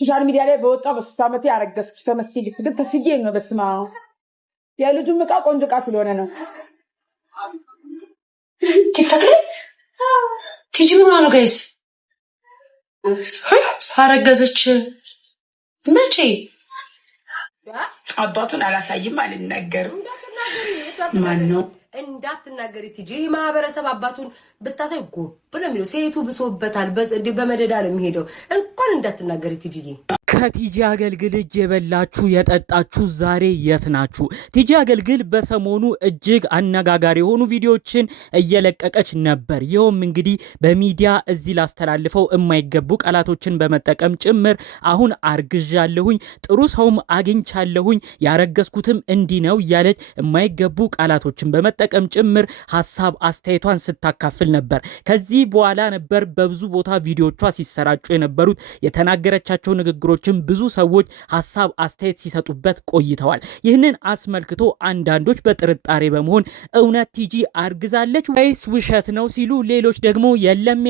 ሶሻል ሚዲያ ላይ በወጣው በ3 ዓመቴ ያረገዝኩ ተመስገን ግን ተስዬ ነው። በስማ የልጁም ዕቃ ቆንጆ ዕቃ ስለሆነ ነው። ቲክቶክ ላይ ቲጂ ምን ነው ጋይስ? አረገዘች መቼ? አባቱን አላሳይም አልናገርም። ማን ነው እንዳትናገሪ ቲጂ። ይሄ ማህበረሰብ አባቱን ብታሳይ ጎብ ብለው የሚለው ሴቱ ብሶበታል። በመደዳ ነው የሚሄደው። እንኳን እንዳትናገሪ ቲጂዬ። ከቲጂ አገልግል እጅ የበላችሁ የጠጣችሁ ዛሬ የት ናችሁ? ቲጂ አገልግል በሰሞኑ እጅግ አነጋጋሪ የሆኑ ቪዲዮዎችን እየለቀቀች ነበር። ይኸውም እንግዲህ በሚዲያ እዚህ ላስተላልፈው የማይገቡ ቃላቶችን በመጠቀም ጭምር አሁን አርግዣለሁኝ፣ ጥሩ ሰውም አግኝቻለሁኝ፣ ያረገዝኩትም እንዲህ ነው እያለች የማይገቡ ቃላቶችን በመጠቀም ጭምር ሀሳብ አስተያየቷን ስታካፍል ነበር። ከዚህ በኋላ ነበር በብዙ ቦታ ቪዲዮቿ ሲሰራጩ የነበሩት። የተናገረቻቸው ንግግሮች ብዙ ሰዎች ሀሳብ አስተያየት ሲሰጡበት ቆይተዋል። ይህንን አስመልክቶ አንዳንዶች በጥርጣሬ በመሆን እውነት ቲጂ አርግዛለች ወይስ ውሸት ነው ሲሉ፣ ሌሎች ደግሞ የለም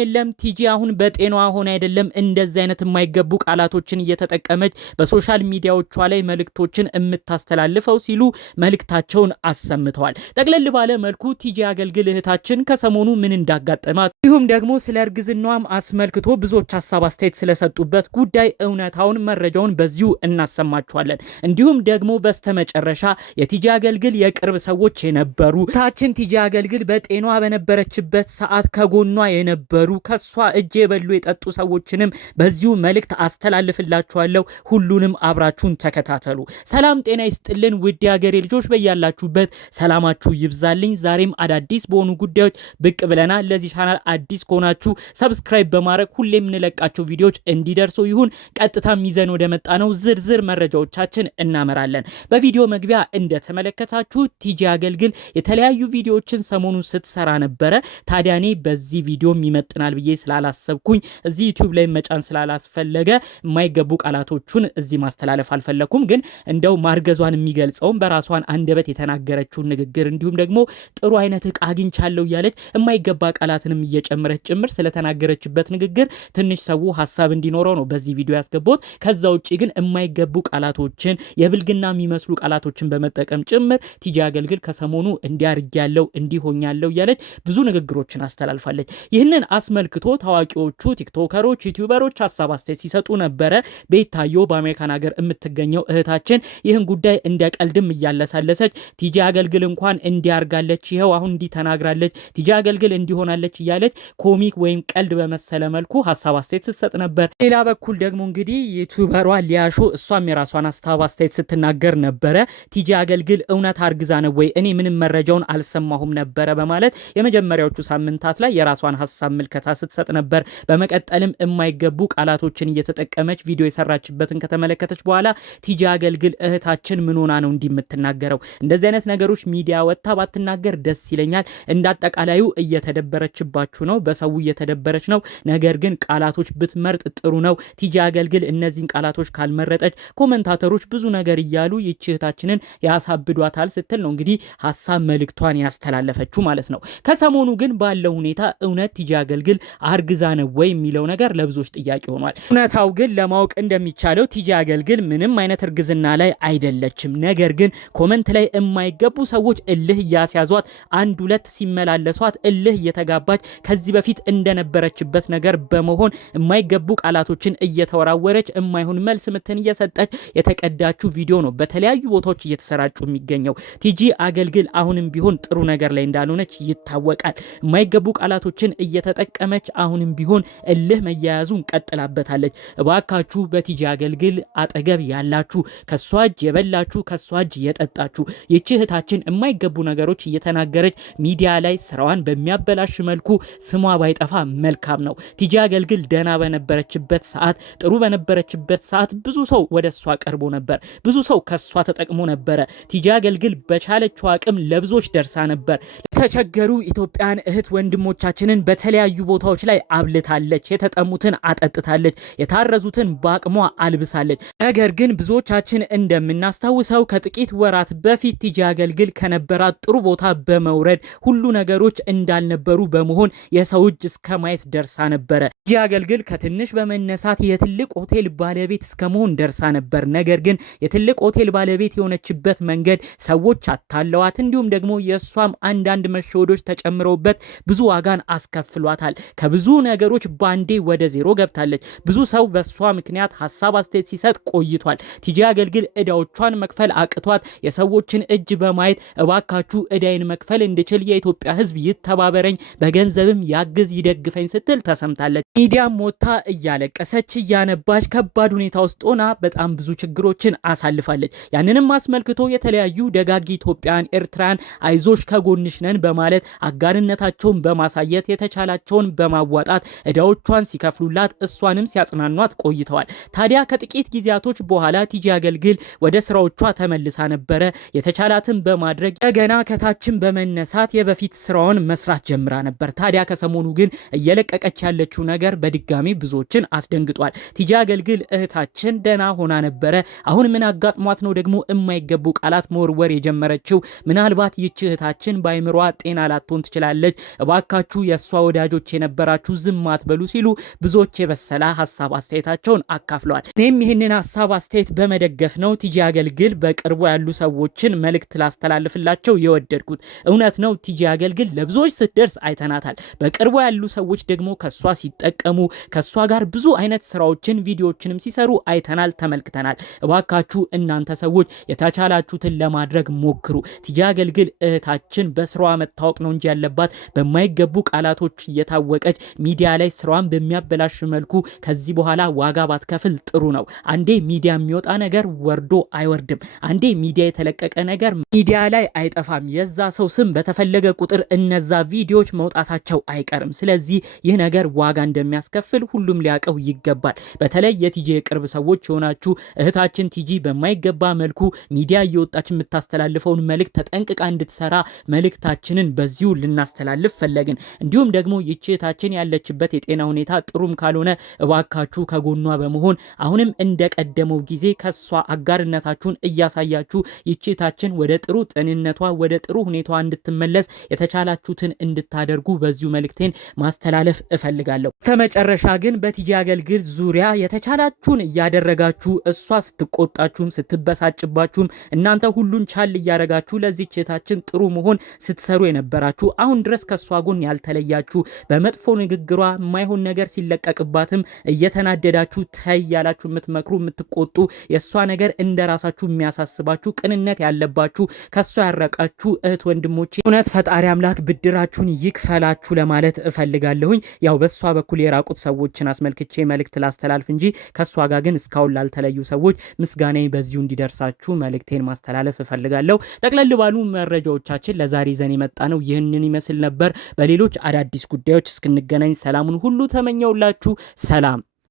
ቲጂ አሁን በጤናዋ ሆነ አይደለም እንደዚህ አይነት የማይገቡ ቃላቶችን እየተጠቀመች በሶሻል ሚዲያዎቿ ላይ መልእክቶችን የምታስተላልፈው ሲሉ መልእክታቸውን አሰምተዋል። ጠቅለል ባለ መልኩ ቲጂ አገልግል እህታችን ከሰሞኑ ምን እንዳጋጠማት እንዲሁም ደግሞ ስለ እርግዝናዋም አስመልክቶ ብዙዎች ሀሳብ አስተያየት ስለሰጡበት ጉዳይ እውነታውን መረጃውን በዚሁ እናሰማችኋለን። እንዲሁም ደግሞ በስተመጨረሻ የቲጂ አገልግል የቅርብ ሰዎች የነበሩ ታችን ቲጂ አገልግል በጤናዋ በነበረችበት ሰዓት ከጎኗ የነበሩ ከሷ እጅ የበሉ የጠጡ ሰዎችንም በዚሁ መልእክት አስተላልፍላችኋለሁ። ሁሉንም አብራችሁን ተከታተሉ። ሰላም ጤና ይስጥልን ውድ የሀገሬ ልጆች፣ በያላችሁበት ሰላማችሁ ይብዛልኝ። ዛሬም አዳዲስ በሆኑ ጉዳዮች ብቅ ብለናል። ለዚህ ቻናል አዲስ ከሆናችሁ ሰብስክራይብ በማድረግ ሁሌም የምንለቃቸው ቪዲዮዎች እንዲደርሱ ይሁን። ቀጥታ ይዘን ወደ መጣ ነው ዝርዝር መረጃዎቻችን እናመራለን። በቪዲዮ መግቢያ እንደተመለከታችሁ ቲጂ አገልግል የተለያዩ ቪዲዮዎችን ሰሞኑን ስትሰራ ነበረ። ታዲያ እኔ በዚህ ቪዲዮም ይመጥናል ብዬ ስላላሰብኩኝ እዚህ ዩቲዩብ ላይ መጫን ስላላስፈለገ የማይገቡ ቃላቶቹን እዚህ ማስተላለፍ አልፈለኩም። ግን እንደው ማርገዟን የሚገልጸውን በራሷን አንደበት የተናገረችውን ንግግር እንዲሁም ደግሞ ጥሩ አይነት ዕቃ አግኝቻለሁ እያለች የማይገባ ቃላትንም እየጨመረች ጭምር ስለተናገረችበት ንግግር ትንሽ ሰው ሀሳብ እንዲኖረው ነው በዚህ ቪዲዮ ያስገባሁት። ከዛ ውጪ ግን የማይገቡ ቃላቶችን የብልግና የሚመስሉ ቃላቶችን በመጠቀም ጭምር ቲጂ አገልግል ከሰሞኑ እንዲያርጋለው እንዲሆኛለው እያለች ብዙ ንግግሮችን አስተላልፋለች። ይህንን አስመልክቶ ታዋቂዎቹ ቲክቶከሮች፣ ዩቲዩበሮች ሀሳብ አስተያየት ሲሰጡ ነበረ። ቤታዮ በአሜሪካን ሀገር የምትገኘው እህታችን ይህን ጉዳይ እንደ ቀልድም እያለሳለሰች ቲጂ አገልግል እንኳን እንዲያርጋለች፣ ይኸው አሁን እንዲህ ተናግራለች፣ ቲጂ አገልግል እንዲሆናለች እያለች ኮሚክ ወይም ቀልድ በመሰለ መልኩ ሀሳብ አስተያየት ስትሰጥ ነበር። ሌላ በኩል ደግሞ እንግዲህ ዩቲዩበሯ ሊያሾ እሷም የራሷን ሀሳብ አስተያየት ስትናገር ነበረ። ቲጂ አገልግል እውነት አርግዛ ነው ወይ? እኔ ምንም መረጃውን አልሰማሁም ነበረ በማለት የመጀመሪያዎቹ ሳምንታት ላይ የራሷን ሀሳብ ምልከታ ስትሰጥ ነበር። በመቀጠልም የማይገቡ ቃላቶችን እየተጠቀመች ቪዲዮ የሰራችበትን ከተመለከተች በኋላ ቲጂ አገልግል እህታችን ምን ሆና ነው እንዲህ የምትናገረው? እንደዚህ አይነት ነገሮች ሚዲያ ወጥታ ባትናገር ደስ ይለኛል። እንዳጠቃላዩ እየተደበረችባችሁ ነው፣ በሰው እየተደበረች ነው። ነገር ግን ቃላቶች ብትመርጥ ጥሩ ነው። ቲጂ አገልግል እነዚህን ቃላቶች ካልመረጠች ኮመንታተሮች ብዙ ነገር እያሉ ይህች እህታችንን ያሳብዷታል ስትል ነው እንግዲህ ሀሳብ መልእክቷን ያስተላለፈችው ማለት ነው። ከሰሞኑ ግን ባለው ሁኔታ እውነት ቲጂ አገልግል አርግዛ ነው ወይ የሚለው ነገር ለብዙዎች ጥያቄ ሆኗል። እውነታው ግን ለማወቅ እንደሚቻለው ቲጂ አገልግል ምንም አይነት እርግዝና ላይ አይደለችም። ነገር ግን ኮመንት ላይ የማይገቡ ሰዎች እልህ እያስያዟት አንድ ሁለት ሲመላለሷት እልህ እየተጋባች ከዚህ በፊት እንደነበረችበት ነገር በመሆን የማይገቡ ቃላቶችን እየተወራወረች የማይሆን መልስ ምትን እየሰጠች የተቀዳችው ቪዲዮ ነው በተለያዩ ቦታዎች እየተሰራጩ የሚገኘው። ቲጂ አገልግል አሁንም ቢሆን ጥሩ ነገር ላይ እንዳልሆነች ይታወቃል። የማይገቡ ቃላቶችን እየተጠቀመች አሁንም ቢሆን እልህ መያያዙን ቀጥላበታለች። እባካችሁ በቲጂ አገልግል አጠገብ ያላችሁ ከሷ እጅ የበላችሁ ከሷ እጅ የጠጣችሁ ይህች እህታችን የማይገቡ ነገሮች እየተናገረች ሚዲያ ላይ ስራዋን በሚያበላሽ መልኩ ስሟ ባይጠፋ መልካም ነው። ቲጂ አገልግል ደና በነበረችበት ሰዓት ጥሩ በነበረችበት ሰዓት ብዙ ሰው ወደ እሷ ቀርቦ ነበር። ብዙ ሰው ከሷ ተጠቅሞ ነበረ። ቲጂ አገልግል በቻለችው አቅም ለብዙዎች ደርሳ ነበር። ለተቸገሩ ኢትዮጵያን እህት ወንድሞቻችንን በተለያዩ ቦታዎች ላይ አብልታለች። የተጠሙትን አጠጥታለች። የታረዙትን በአቅሟ አልብሳለች። ነገር ግን ብዙዎቻችን እንደምናስታውሰው ከጥቂት ወራት በፊት ቲጂ አገልግል ከነበራት ጥሩ ቦታ በመውረድ ሁሉ ነገሮች እንዳልነበሩ በመሆን የሰው እጅ እስከ ማየት ደርሳ ነበረ። ቲጂ አገልግል ከትንሽ በመነሳት የትልቅ ሆቴል ባለቤት እስከመሆን ደርሳ ነበር። ነገር ግን የትልቅ ሆቴል ባለቤት የሆነችበት መንገድ ሰዎች አታለዋት፣ እንዲሁም ደግሞ የእሷም አንዳንድ መሸወዶች ተጨምረውበት ብዙ ዋጋን አስከፍሏታል። ከብዙ ነገሮች ባንዴ ወደ ዜሮ ገብታለች። ብዙ ሰው በእሷ ምክንያት ሀሳብ አስተያየት ሲሰጥ ቆይቷል። ቲጂ አገልግል እዳዎቿን መክፈል አቅቷት የሰዎችን እጅ በማየት እባካችሁ እዳይን መክፈል እንድችል የኢትዮጵያ ሕዝብ ይተባበረኝ፣ በገንዘብም ያግዝ ይደግፈኝ ስትል ተሰምታለች። ሚዲያም ሞታ እያለቀሰች እያነባች ከባድ ሁኔታ ውስጥ ሆና በጣም ብዙ ችግሮችን አሳልፋለች። ያንንም አስመልክቶ የተለያዩ ደጋጊ ኢትዮጵያውያን ኤርትራውያን አይዞሽ ከጎንሽ ነን በማለት አጋርነታቸውን በማሳየት የተቻላቸውን በማዋጣት እዳዎቿን ሲከፍሉላት እሷንም ሲያጽናኗት ቆይተዋል። ታዲያ ከጥቂት ጊዜያቶች በኋላ ቲጂ አገልግል ወደ ስራዎቿ ተመልሳ ነበረ። የተቻላትን በማድረግ ገና ከታችን በመነሳት የበፊት ስራውን መስራት ጀምራ ነበር። ታዲያ ከሰሞኑ ግን እየለቀቀች ያለችው ነገር በድጋሚ ብዙዎችን አስደንግጧል። ቲጂ አገልግል እህታችን ደህና ሆና ነበረ። አሁን ምን አጋጥሟት ነው ደግሞ የማይገቡ ቃላት መወርወር የጀመረችው? ምናልባት ይህች እህታችን በአይምሯ ጤና ላትሆን ትችላለች። እባካችሁ የእሷ ወዳጆች የነበራችሁ ዝም አትበሉ ሲሉ ብዙዎች የበሰላ ሀሳብ አስተያየታቸውን አካፍለዋል። እኔም ይህንን ሀሳብ አስተያየት በመደገፍ ነው ቲጂ አገልግል በቅርቡ ያሉ ሰዎችን መልእክት ላስተላልፍላቸው የወደድኩት። እውነት ነው ቲጂ አገልግል ለብዙዎች ስትደርስ አይተናታል። በቅርቡ ያሉ ሰዎች ደግሞ ከሷ ሲጠቀሙ ከሷ ጋር ብዙ አይነት ስራዎችን ቪዲዮዎችንም ሲሰሩ አይተናል፣ ተመልክተናል። እባካችሁ እናንተ ሰዎች የተቻላችሁትን ለማድረግ ሞክሩ። ቲጂ አገልግል እህታችን በስራዋ መታወቅ ነው እንጂ ያለባት በማይገቡ ቃላቶች እየታወቀች ሚዲያ ላይ ስራዋን በሚያበላሽ መልኩ ከዚህ በኋላ ዋጋ ባትከፍል ጥሩ ነው። አንዴ ሚዲያ የሚወጣ ነገር ወርዶ አይወርድም። አንዴ ሚዲያ የተለቀቀ ነገር ሚዲያ ላይ አይጠፋም። የዛ ሰው ስም በተፈለገ ቁጥር እነዛ ቪዲዮዎች መውጣታቸው አይቀርም። ስለዚህ ይህ ነገር ዋጋ እንደሚያስከፍል ሁሉም ሊያቀው ይገባል። በተለይ የቲጂ የቅርብ ሰዎች የሆናችሁ እህታችን ቲጂ በማይገባ መልኩ ሚዲያ እየወጣች የምታስተላልፈውን መልእክት ተጠንቅቃ እንድትሰራ መልእክታችንን በዚሁ ልናስተላልፍ ፈለግን። እንዲሁም ደግሞ ይህች እህታችን ያለችበት የጤና ሁኔታ ጥሩም ካልሆነ እባካችሁ ከጎኗ በመሆን አሁንም እንደቀደመው ጊዜ ከሷ አጋርነታችሁን እያሳያችሁ ይህች እህታችን ወደ ጥሩ ጤንነቷ ወደ ጥሩ ሁኔታዋ እንድትመለስ የተቻላችሁትን እንድታደርጉ በዚሁ መልእክቴን ማስተላለፍ እፈልጋለሁ። ከመጨረሻ ግን በቲጂ አገልግል ዙሪያ የተቻላችሁን እያደረጋችሁ እሷ ስትቆጣችሁም ስትበሳጭባችሁም እናንተ ሁሉን ቻል እያደረጋችሁ ለዚህች እህታችን ጥሩ መሆን ስትሰሩ የነበራችሁ አሁን ድረስ ከሷ ጎን ያልተለያችሁ በመጥፎ ንግግሯ የማይሆን ነገር ሲለቀቅባትም እየተናደዳችሁ ተይ ያላችሁ የምትመክሩ የምትቆጡ የሷ ነገር እንደራሳችሁ የሚያሳስባችሁ ቅንነት ያለባችሁ ከሷ ያረቃችሁ እህት ወንድሞቼ እውነት ፈጣሪ አምላክ ብድራችሁን ይክፈላችሁ ለማለት እፈልጋለሁኝ። ያው በሷ በኩል የራቁት ሰዎችን አስመልክቼ መልእክት ላስተላልፍ እንጂ ከሷ ጋር ግን እስካሁን ላልተለዩ ሰዎች ምስጋናዬ በዚሁ እንዲደርሳችሁ መልእክቴን ማስተላለፍ እፈልጋለሁ። ጠቅለል ባሉ መረጃዎቻችን ለዛሬ ይዘን የመጣ ነው ይህንን ይመስል ነበር። በሌሎች አዳዲስ ጉዳዮች እስክንገናኝ ሰላሙን ሁሉ ተመኘውላችሁ። ሰላም።